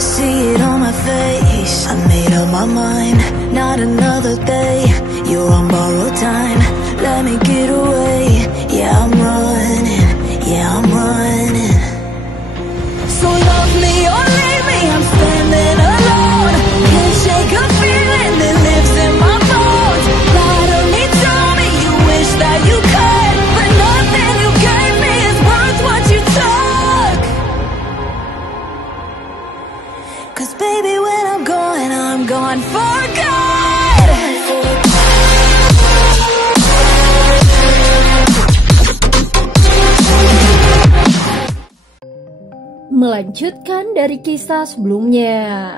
See it on my face, I made up my mind. Not another day, you're on borrowed time. Let me get away, yeah I'm running, yeah I'm running. So love me or leave me, I'm standing alone. Can't shake a feeling that lives in my bones. Lie to me, tell me you wish that you could, but nothing you gave me is worth what you took. Cause baby when I'm gone for good. Melanjutkan dari kisah sebelumnya.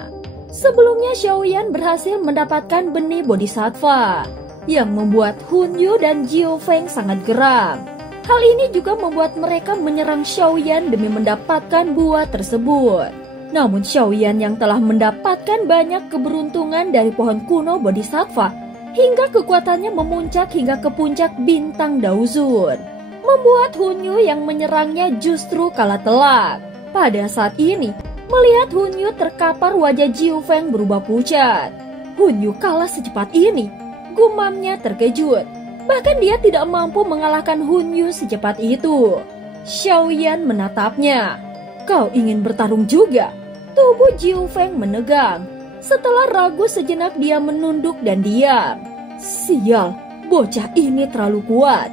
Sebelumnya Xiaoyan berhasil mendapatkan benih bodhisattva yang membuat Hunyu dan Jiu Feng sangat geram. Hal ini juga membuat mereka menyerang Xiaoyan demi mendapatkan buah tersebut. Namun Xiaoyan yang telah mendapatkan banyak keberuntungan dari pohon kuno bodhisattva hingga kekuatannya memuncak hingga ke puncak bintang Daozun, membuat Hunyu yang menyerangnya justru kalah telak. Pada saat ini, melihat Hunyu terkapar, wajah Jiu Feng berubah pucat. Hunyu kalah secepat ini, gumamnya terkejut. Bahkan dia tidak mampu mengalahkan Hunyu secepat itu. Xiaoyan menatapnya. Kau ingin bertarung juga? Tubuh Jiu Feng menegang. Setelah ragu sejenak dia menunduk dan diam. Sial, bocah ini terlalu kuat,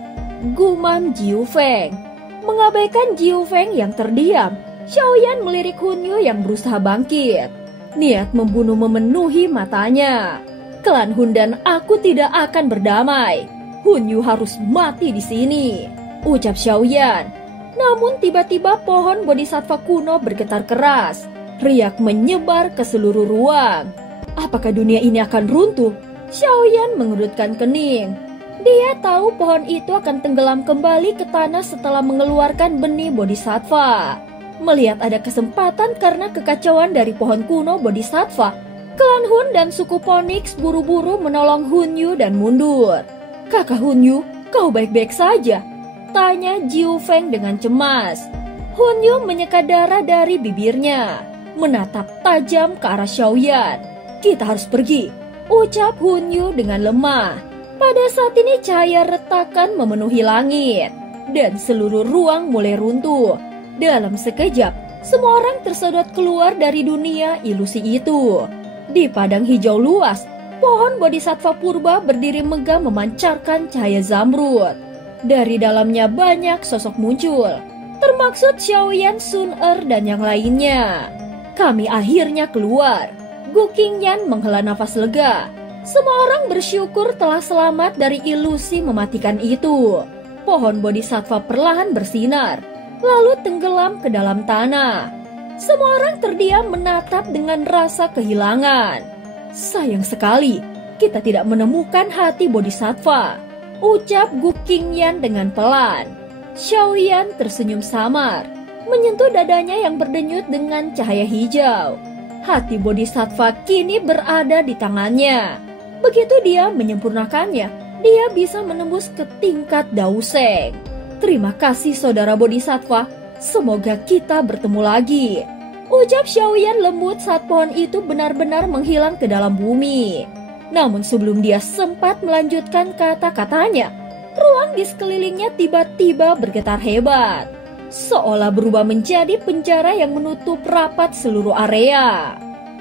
gumam Jiu Feng. Mengabaikan Jiu Feng yang terdiam, Xiaoyan melirik Hunyu yang berusaha bangkit. Niat membunuh memenuhi matanya. Klan Hun dan aku tidak akan berdamai. Hunyu harus mati di sini, ucap Xiaoyan. Namun tiba-tiba pohon bodhisattva kuno bergetar keras. Riak menyebar ke seluruh ruang. Apakah dunia ini akan runtuh? Xiaoyan mengerutkan kening. Dia tahu pohon itu akan tenggelam kembali ke tanah setelah mengeluarkan benih bodhisattva. Melihat ada kesempatan karena kekacauan dari pohon kuno bodhisattva, klan Hun dan suku Phoenix buru-buru menolong Hunyu dan mundur. Kakak Hunyu, kau baik-baik saja? Tanya Jiu Feng dengan cemas. Hunyu menyeka darah dari bibirnya, menatap tajam ke arah Xiaoyan. Kita harus pergi, ucap Hunyu dengan lemah. Pada saat ini cahaya retakan memenuhi langit, dan seluruh ruang mulai runtuh. Dalam sekejap, semua orang tersedot keluar dari dunia ilusi itu. Di padang hijau luas, pohon bodhisattva purba berdiri megah memancarkan cahaya zamrud. Dari dalamnya banyak sosok muncul, termaksud Xiaoyan, Sun Er, dan yang lainnya. Kami akhirnya keluar. Gu Qingyan menghela nafas lega. Semua orang bersyukur telah selamat dari ilusi mematikan itu. Pohon bodhisattva perlahan bersinar, lalu tenggelam ke dalam tanah. Semua orang terdiam menatap dengan rasa kehilangan. Sayang sekali, kita tidak menemukan hati bodhisattva, ucap Gu Qingyan dengan pelan. Xiaoyan tersenyum samar, menyentuh dadanya yang berdenyut dengan cahaya hijau. Hati bodhisattva kini berada di tangannya. Begitu dia menyempurnakannya, dia bisa menembus ke tingkat Daoseng. Terima kasih saudara bodhisattva, semoga kita bertemu lagi, ucap Xiaoyan lembut saat pohon itu benar-benar menghilang ke dalam bumi. Namun sebelum dia sempat melanjutkan kata-katanya, ruang di sekelilingnya tiba-tiba bergetar hebat, seolah berubah menjadi penjara yang menutup rapat seluruh area.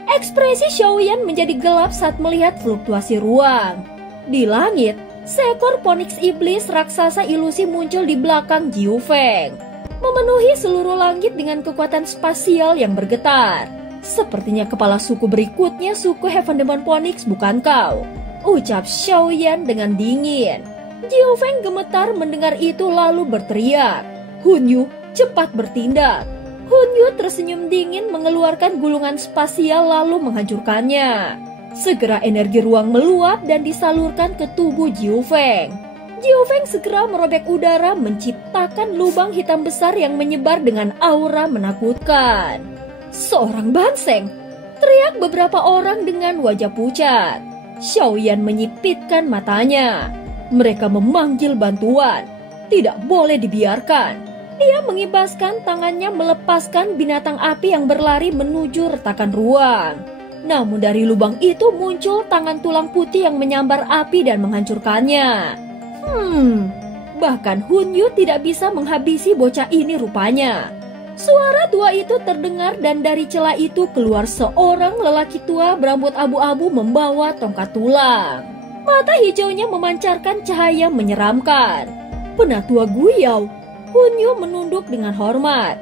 Ekspresi Xiaoyan menjadi gelap saat melihat fluktuasi ruang. Di langit, seekor Phoenix iblis raksasa ilusi muncul di belakang Jiu Feng, memenuhi seluruh langit dengan kekuatan spasial yang bergetar. Sepertinya kepala suku berikutnya suku Heaven Demon Phoenix, bukan kau, ucap Xiaoyan dengan dingin. Jiu Feng gemetar mendengar itu lalu berteriak, Hunyu, cepat bertindak. Hunyu tersenyum dingin mengeluarkan gulungan spasial lalu menghancurkannya. Segera energi ruang meluap dan disalurkan ke tubuh Jiu Feng. Jiu Feng segera merobek udara menciptakan lubang hitam besar yang menyebar dengan aura menakutkan. Seorang banseng, teriak beberapa orang dengan wajah pucat. Xiaoyan menyipitkan matanya. Mereka memanggil bantuan. Tidak boleh dibiarkan. Dia mengibaskan tangannya melepaskan binatang api yang berlari menuju retakan ruang. Namun dari lubang itu muncul tangan tulang putih yang menyambar api dan menghancurkannya. Bahkan Hunyu tidak bisa menghabisi bocah ini rupanya. Suara tua itu terdengar dan dari celah itu keluar seorang lelaki tua berambut abu-abu membawa tongkat tulang. Mata hijaunya memancarkan cahaya menyeramkan. Penatua Guyao. Hunyu menunduk dengan hormat.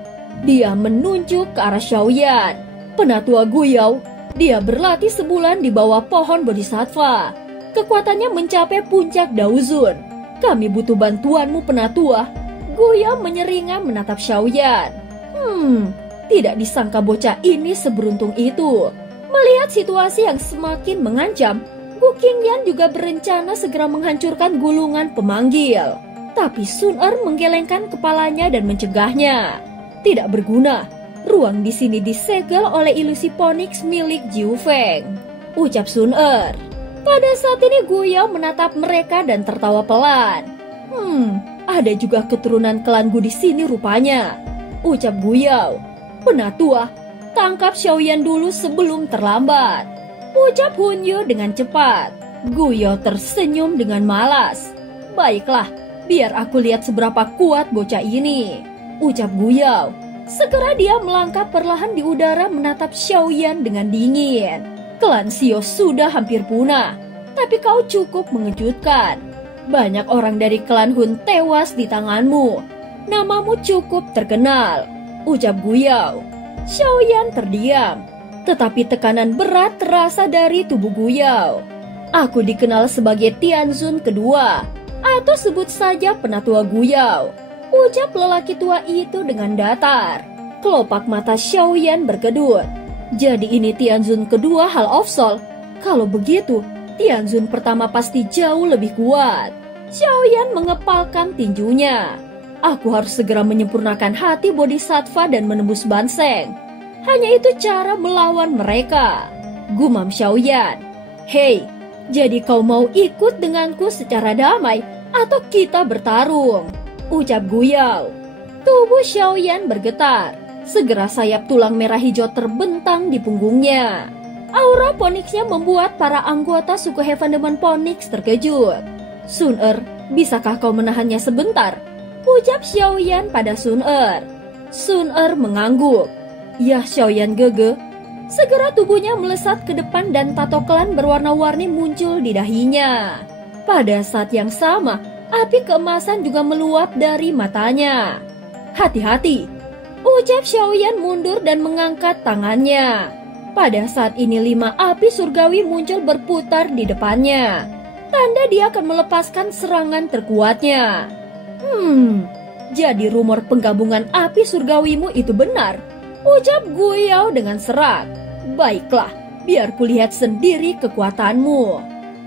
Dia menunjuk ke arah Xiaoyan. Penatua Guyao, dia berlatih sebulan di bawah pohon bodhisattva. Kekuatannya mencapai puncak Daozun. Kami butuh bantuanmu, penatua. Guyao menyeringai menatap Xiaoyan. Tidak disangka bocah ini seberuntung itu. Melihat situasi yang semakin mengancam, Gu Qingyan juga berencana segera menghancurkan gulungan pemanggil. Tapi Sun Er menggelengkan kepalanya dan mencegahnya. Tidak berguna. Ruang di sini disegel oleh ilusi Phoenix milik Jiu Feng, ucap Sun Er. Pada saat ini Guyao menatap mereka dan tertawa pelan. Ada juga keturunan klan Gu di sini rupanya, ucap Guyao. Penatua, tangkap Xiaoyan dulu sebelum terlambat, ucap Hunyu dengan cepat. Guyao tersenyum dengan malas. Baiklah, biar aku lihat seberapa kuat bocah ini, ucap Guyao. Segera dia melangkah perlahan di udara menatap Xiaoyan dengan dingin. Klan Xiao sudah hampir punah, tapi kau cukup mengejutkan. Banyak orang dari klan Hun tewas di tanganmu. Namamu cukup terkenal, ucap Guyao. Xiaoyan terdiam, tetapi tekanan berat terasa dari tubuh Guyao. Aku dikenal sebagai Tianzun kedua, atau sebut saja Penatua Guyao, ucap lelaki tua itu dengan datar. Kelopak mata Xiaoyan berkedut. Jadi ini Tianzun kedua Hall of Soul. Kalau begitu, Tianzun pertama pasti jauh lebih kuat. Xiaoyan mengepalkan tinjunya. Aku harus segera menyempurnakan hati bodhisattva dan menembus Banseng. Hanya itu cara melawan mereka, gumam Xiaoyan. Hei, jadi kau mau ikut denganku secara damai atau kita bertarung, ucap Guyao. Tubuh Xiaoyan bergetar. Segera sayap tulang merah hijau terbentang di punggungnya. Aura Phoenixnya membuat para anggota suku Heaven Demon Phoenix terkejut. Sun Er, bisakah kau menahannya sebentar? Ucap Xiaoyan pada Sun Er. Sun Er mengangguk. Ya, Xiaoyan gege. Segera tubuhnya melesat ke depan dan tato klan berwarna-warni muncul di dahinya. Pada saat yang sama, api keemasan juga meluap dari matanya. Hati-hati, ucap Xiaoyan mundur dan mengangkat tangannya. Pada saat ini 5 api surgawi muncul berputar di depannya. Tanda dia akan melepaskan serangan terkuatnya. Jadi rumor penggabungan api surgawimu itu benar, ucap Guyao dengan serak. Baiklah, biar kulihat sendiri kekuatanmu,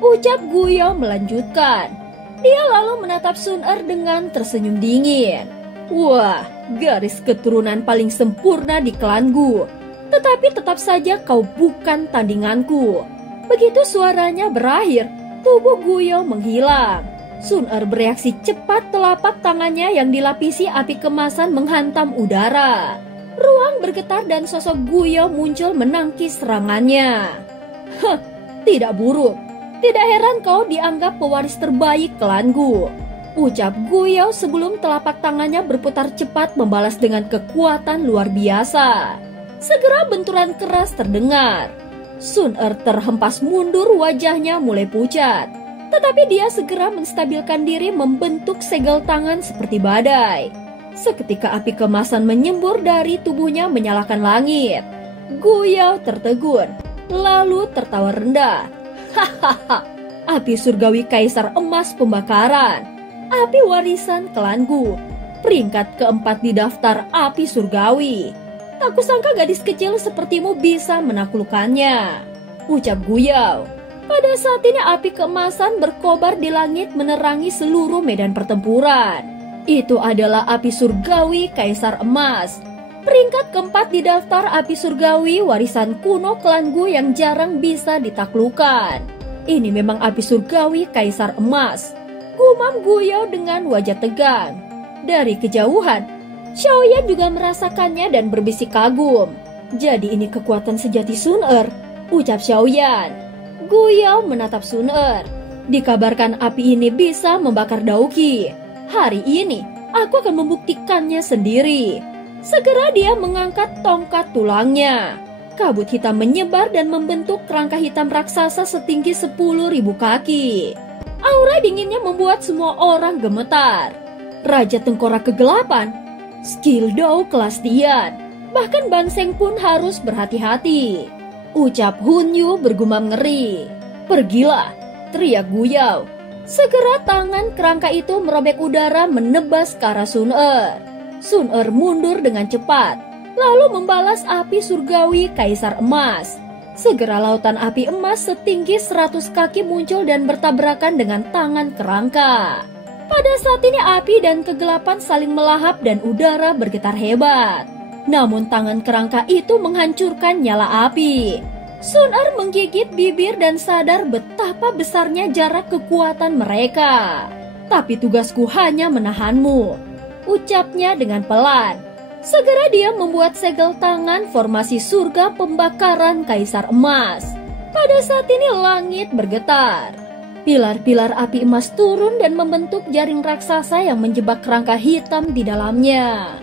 ucap Guyao melanjutkan. Dia lalu menatap Sun Er dengan tersenyum dingin. Wah, garis keturunan paling sempurna di klan Gu. Tetapi tetap saja kau bukan tandinganku. Begitu suaranya berakhir, tubuh Guyao menghilang. Sun Er bereaksi cepat, telapak tangannya yang dilapisi api kemasan menghantam udara. Ruang bergetar dan sosok Guyao muncul menangkis serangannya. Tidak buruk. Tidak heran kau dianggap pewaris terbaik klan Gu, ucap Guyao sebelum telapak tangannya berputar cepat membalas dengan kekuatan luar biasa. Segera benturan keras terdengar. Sun Er terhempas mundur, wajahnya mulai pucat. Tetapi dia segera menstabilkan diri membentuk segel tangan seperti badai. Seketika api kemasan menyembur dari tubuhnya menyalakan langit. Guyao tertegun, lalu tertawa rendah. Hahaha, api surgawi kaisar emas pembakaran. Api warisan klan Gu. Peringkat keempat di daftar api surgawi. Tak kusangka gadis kecil sepertimu bisa menaklukkannya, ucap Guyao. Pada saat ini api keemasan berkobar di langit menerangi seluruh medan pertempuran. Itu adalah api surgawi kaisar emas. Peringkat keempat di daftar api surgawi warisan kuno klan Gu yang jarang bisa ditaklukkan. Ini memang api surgawi kaisar emas, gumam Guyao dengan wajah tegang. Dari kejauhan, Xiaoyan juga merasakannya dan berbisik kagum. Jadi ini kekuatan sejati Sun Er, ucap Xiaoyan. Gu Yao menatap Sun Er. Dikabarkan api ini bisa membakar Daoqi. Hari ini aku akan membuktikannya sendiri. Segera dia mengangkat tongkat tulangnya. Kabut hitam menyebar dan membentuk kerangka hitam raksasa setinggi 10.000 kaki. Aura dinginnya membuat semua orang gemetar. Raja Tengkorak Kegelapan, skill Dao kelas Tian. Bahkan Ban Seng pun harus berhati-hati. Ucap Hun Yu bergumam ngeri. Pergilah, teriak Gu Yao. Segera tangan kerangka itu merobek udara menebas ke arah Sun Er. Sun Er mundur dengan cepat, lalu membalas api surgawi Kaisar Emas. Segera lautan api emas setinggi 100 kaki muncul dan bertabrakan dengan tangan kerangka. Pada saat ini api dan kegelapan saling melahap dan udara bergetar hebat. Namun tangan kerangka itu menghancurkan nyala api. Sun Er menggigit bibir dan sadar betapa besarnya jarak kekuatan mereka. Tapi tugasku hanya menahanmu, ucapnya dengan pelan. Segera dia membuat segel tangan formasi surga pembakaran Kaisar Emas. Pada saat ini langit bergetar. Pilar-pilar api emas turun dan membentuk jaring raksasa yang menjebak kerangka hitam di dalamnya.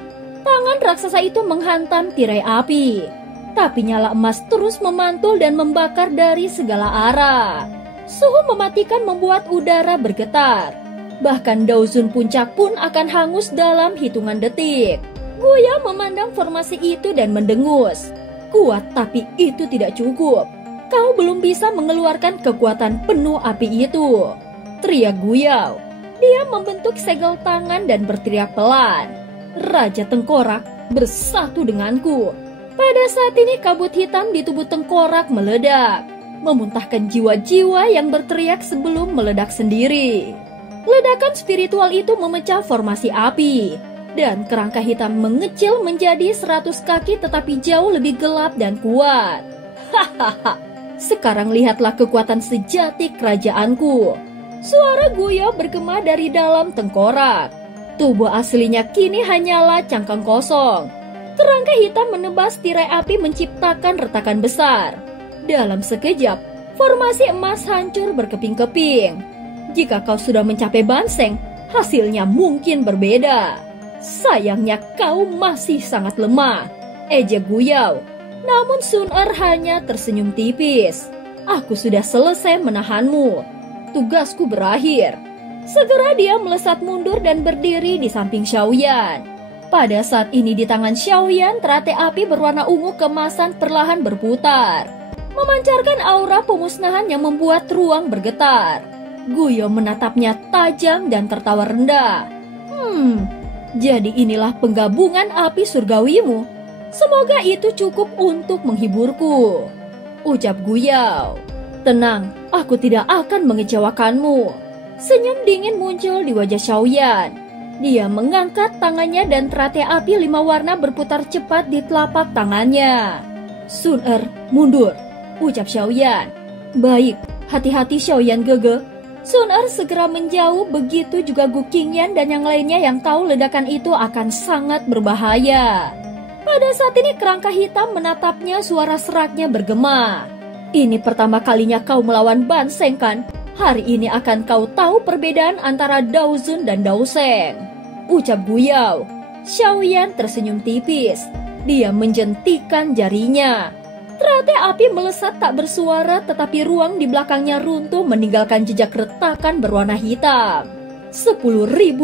Tangan raksasa itu menghantam tirai api. Tapi nyala emas terus memantul dan membakar dari segala arah. Suhu mematikan membuat udara bergetar. Bahkan Daozun puncak pun akan hangus dalam hitungan detik. Gu Yao memandang formasi itu dan mendengus. Kuat, tapi itu tidak cukup. Kau belum bisa mengeluarkan kekuatan penuh api itu, teriak Gu Yao. Dia membentuk segel tangan dan berteriak pelan. Raja Tengkorak, bersatu denganku. Pada saat ini kabut hitam di tubuh Tengkorak meledak, memuntahkan jiwa-jiwa yang berteriak sebelum meledak sendiri. Ledakan spiritual itu memecah formasi api. Dan kerangka hitam mengecil menjadi 100 kaki tetapi jauh lebih gelap dan kuat. Hahaha, sekarang lihatlah kekuatan sejati kerajaanku. Suara Gu Yao bergema dari dalam Tengkorak. Tubuh aslinya kini hanyalah cangkang kosong. Kerangka hitam menebas tirai api menciptakan retakan besar. Dalam sekejap, formasi emas hancur berkeping-keping. Jika kau sudah mencapai Ban Seng, hasilnya mungkin berbeda. Sayangnya kau masih sangat lemah, ejek Gu Yao. Namun Sun Er hanya tersenyum tipis. Aku sudah selesai menahanmu. Tugasku berakhir. Segera dia melesat mundur dan berdiri di samping Xiaoyan. Pada saat ini di tangan Xiaoyan teratai api berwarna ungu keemasan perlahan berputar, memancarkan aura pemusnahan yang membuat ruang bergetar. Gu Yao menatapnya tajam dan tertawa rendah. Jadi inilah penggabungan api surgawimu. Semoga itu cukup untuk menghiburku, ucap Gu Yao. Tenang, aku tidak akan mengecewakanmu. Senyum dingin muncul di wajah Xiaoyan. Dia mengangkat tangannya dan teratai api 5 warna berputar cepat di telapak tangannya. Sun Er, mundur, ucap Xiaoyan. Baik, hati-hati Xiaoyan Gege. Sun Er segera menjauh, begitu juga Gu Qingyan dan yang lainnya yang tahu ledakan itu akan sangat berbahaya. Pada saat ini kerangka hitam menatapnya, suara seraknya bergema. Ini pertama kalinya kau melawan Ban Seng kan? Hari ini akan kau tahu perbedaan antara Daozun dan Daoseng, ucap Gu Yao. Xiaoyan tersenyum tipis. Dia menjentikan jarinya. Teratai api melesat tak bersuara, tetapi ruang di belakangnya runtuh meninggalkan jejak retakan berwarna hitam. 10.000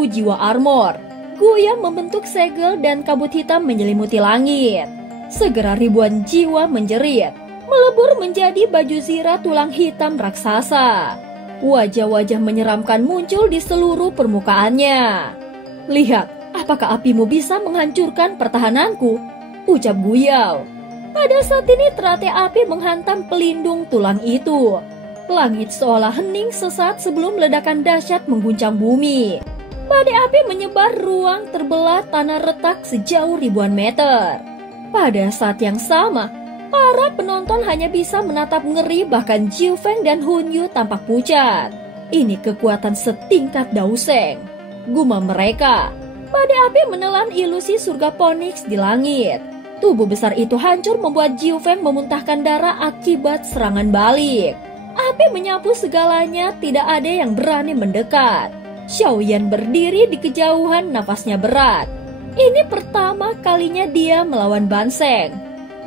jiwa armor. Gu Yao membentuk segel dan kabut hitam menyelimuti langit. Segera ribuan jiwa menjerit, melebur menjadi baju zirah tulang hitam raksasa. Wajah-wajah menyeramkan muncul di seluruh permukaannya. Lihat, apakah apimu bisa menghancurkan pertahananku, ucap Gu Yao. Pada saat ini teratai api menghantam pelindung tulang itu. Langit seolah hening sesaat sebelum ledakan dahsyat mengguncang bumi. Badai api menyebar, ruang terbelah, tanah retak sejauh ribuan meter. Pada saat yang sama, para penonton hanya bisa menatap ngeri, bahkan Jiu Feng dan Hun Yu tampak pucat. Ini kekuatan setingkat Daoseng, gumam mereka. Badai api menelan ilusi surga Phoenix di langit. Tubuh besar itu hancur membuat Jiu Feng memuntahkan darah akibat serangan balik. Api menyapu segalanya, tidak ada yang berani mendekat. Xiaoyan berdiri di kejauhan, nafasnya berat. Ini pertama kalinya dia melawan Ban Sheng.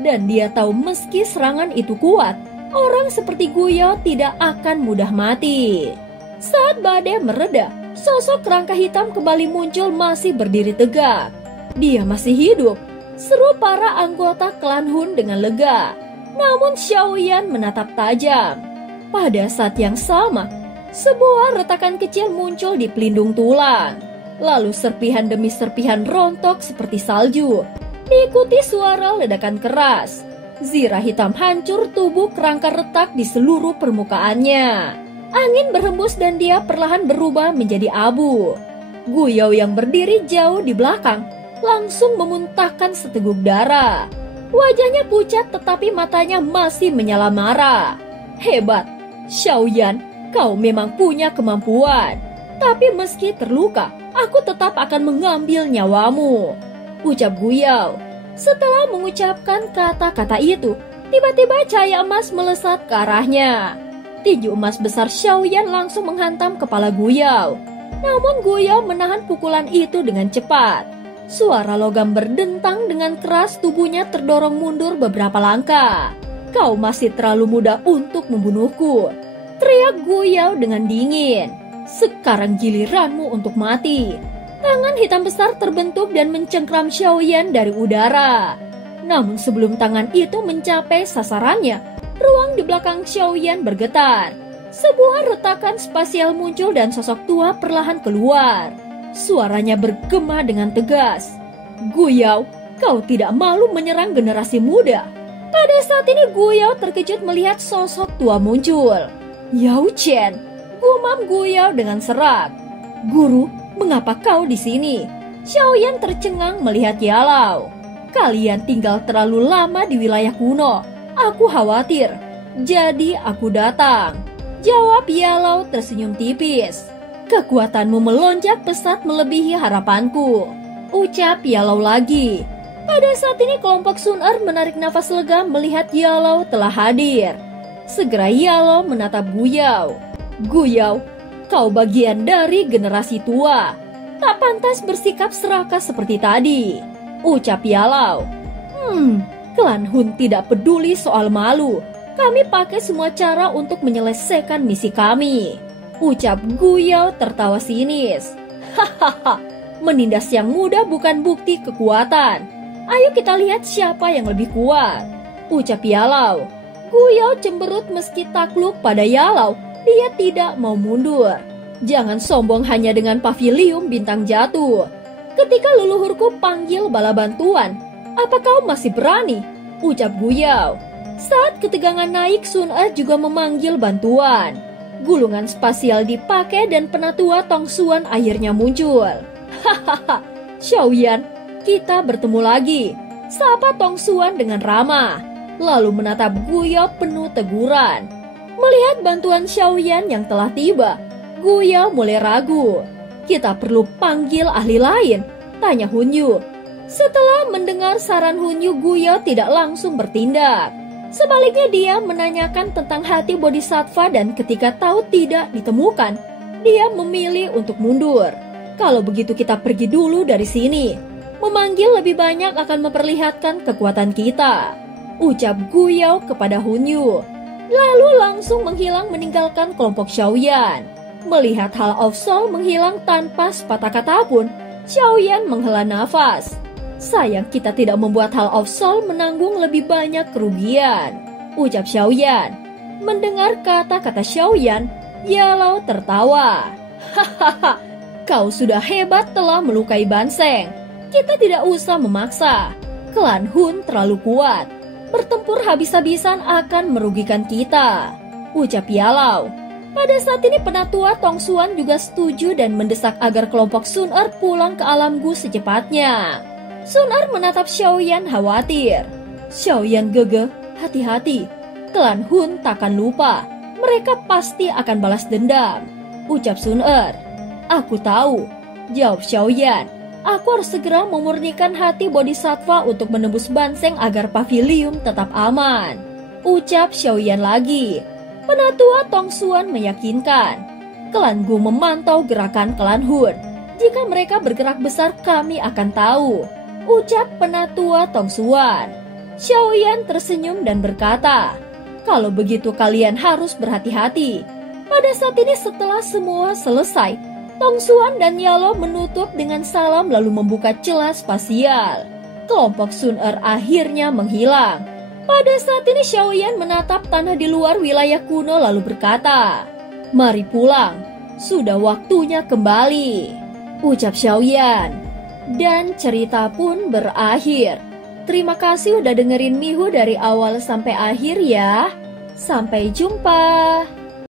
Dan dia tahu meski serangan itu kuat, orang seperti Gu Yao tidak akan mudah mati. Saat badai mereda, sosok kerangka hitam kembali muncul masih berdiri tegak. Dia masih hidup, seru para anggota klan Hun dengan lega. Namun Xiaoyan menatap tajam. Pada saat yang sama, sebuah retakan kecil muncul di pelindung tulang. Lalu serpihan demi serpihan rontok seperti salju. Diikuti suara ledakan keras. Zirah hitam hancur, tubuh kerangka retak di seluruh permukaannya. Angin berhembus dan dia perlahan berubah menjadi abu. Gu Yao yang berdiri jauh di belakang langsung memuntahkan seteguk darah. Wajahnya pucat tetapi matanya masih menyala marah. Hebat, Xiaoyan, kau memang punya kemampuan. Tapi meski terluka, aku tetap akan mengambil nyawamu, ucap Gu Yao. Setelah mengucapkan kata-kata itu, tiba-tiba cahaya emas melesat ke arahnya. Tinju emas besar Xiaoyan langsung menghantam kepala Gu Yao. Namun Gu Yao menahan pukulan itu dengan cepat. Suara logam berdentang dengan keras, tubuhnya terdorong mundur beberapa langkah. Kau masih terlalu muda untuk membunuhku, teriak Gu Yao dengan dingin. Sekarang giliranmu untuk mati. Tangan hitam besar terbentuk dan mencengkram Xiaoyan dari udara. Namun sebelum tangan itu mencapai sasarannya, ruang di belakang Xiaoyan bergetar. Sebuah retakan spasial muncul dan sosok tua perlahan keluar. Suaranya bergema dengan tegas. Gu Yao, kau tidak malu menyerang generasi muda? Pada saat ini Gu Yao terkejut melihat sosok tua muncul. Yao Chen, gumam Gu Yao dengan serak. Guru, mengapa kau di sini? Xiaoyan tercengang melihat Yalao. Kalian tinggal terlalu lama di wilayah kuno. Aku khawatir. Jadi aku datang, jawab Yalao tersenyum tipis. Kekuatanmu melonjak pesat melebihi harapanku, ucap Yalao lagi. Pada saat ini kelompok Sun Er menarik nafas lega melihat Yalao telah hadir. Segera Yalao menatap Gu Yao. Gu Yao, kau bagian dari generasi tua. Tak pantas bersikap serakah seperti tadi, ucap Yalao. Klan Hun tidak peduli soal malu. Kami pakai semua cara untuk menyelesaikan misi kami, ucap Gu Yao tertawa sinis. Hahaha, menindas yang mudah bukan bukti kekuatan. Ayo kita lihat siapa yang lebih kuat, ucap Yalao. Gu Yao cemberut meski takluk pada Yalao. Dia tidak mau mundur. Jangan sombong hanya dengan pavilium bintang jatuh. Ketika leluhurku panggil bala bantuan, apa kau masih berani, ucap Gu Yao. Saat ketegangan naik, Sun Er juga memanggil bantuan. Gulungan spasial dipakai dan penatua Tong Xuan akhirnya muncul. Hahaha, Xiaoyan, kita bertemu lagi, sapa Tong Xuan dengan ramah. Lalu menatap Gu Yao penuh teguran. Melihat bantuan Xiaoyan yang telah tiba, Gu Yao mulai ragu. Kita perlu panggil ahli lain, tanya Hun Yu. Setelah mendengar saran Hun Yu, Gu Yao tidak langsung bertindak. Sebaliknya dia menanyakan tentang hati bodhisattva dan ketika tahu tidak ditemukan, dia memilih untuk mundur. Kalau begitu kita pergi dulu dari sini. Memanggil lebih banyak akan memperlihatkan kekuatan kita, ucap Gu Yao kepada Hun Yu. Lalu langsung menghilang meninggalkan kelompok Xiaoyan. Melihat Hall of Soul menghilang tanpa sepatah kata pun, Xiaoyan menghela nafas. Sayang kita tidak membuat Hall of Soul menanggung lebih banyak kerugian, ucap Xiaoyan. Mendengar kata-kata Xiaoyan, Yalao tertawa. Hahaha, kau sudah hebat telah melukai Ban Sheng. Kita tidak usah memaksa. Klan Hun terlalu kuat. Bertempur habis-habisan akan merugikan kita, ucap Yalao. Pada saat ini penatua Tong Xuan juga setuju dan mendesak agar kelompok Sun Er pulang ke alam Gu secepatnya. Sun Er menatap Xiaoyan khawatir. Xiaoyan gege, hati-hati. Klan Hun takkan lupa. Mereka pasti akan balas dendam, ucap Sun Er. Aku tahu, jawab Xiaoyan. Aku harus segera memurnikan hati Bodhisattva untuk menembus Banseng agar pavilium tetap aman. Ucap Xiaoyan lagi. Penatua Tongsuan meyakinkan. Klan Gu memantau gerakan klan Hun. Jika mereka bergerak besar kami akan tahu. Ucap Penatua Tongsuan. Xiaoyan tersenyum dan berkata, kalau begitu kalian harus berhati-hati. Pada saat ini setelah semua selesai, Tongsuan dan Yalo menutup dengan salam lalu membuka celah spasial. Kelompok Sun Er akhirnya menghilang. Pada saat ini Xiaoyan menatap tanah di luar wilayah kuno lalu berkata, mari pulang, sudah waktunya kembali. Ucap Xiaoyan. Dan cerita pun berakhir. Terima kasih udah dengerin Mihu dari awal sampai akhir ya. Sampai jumpa.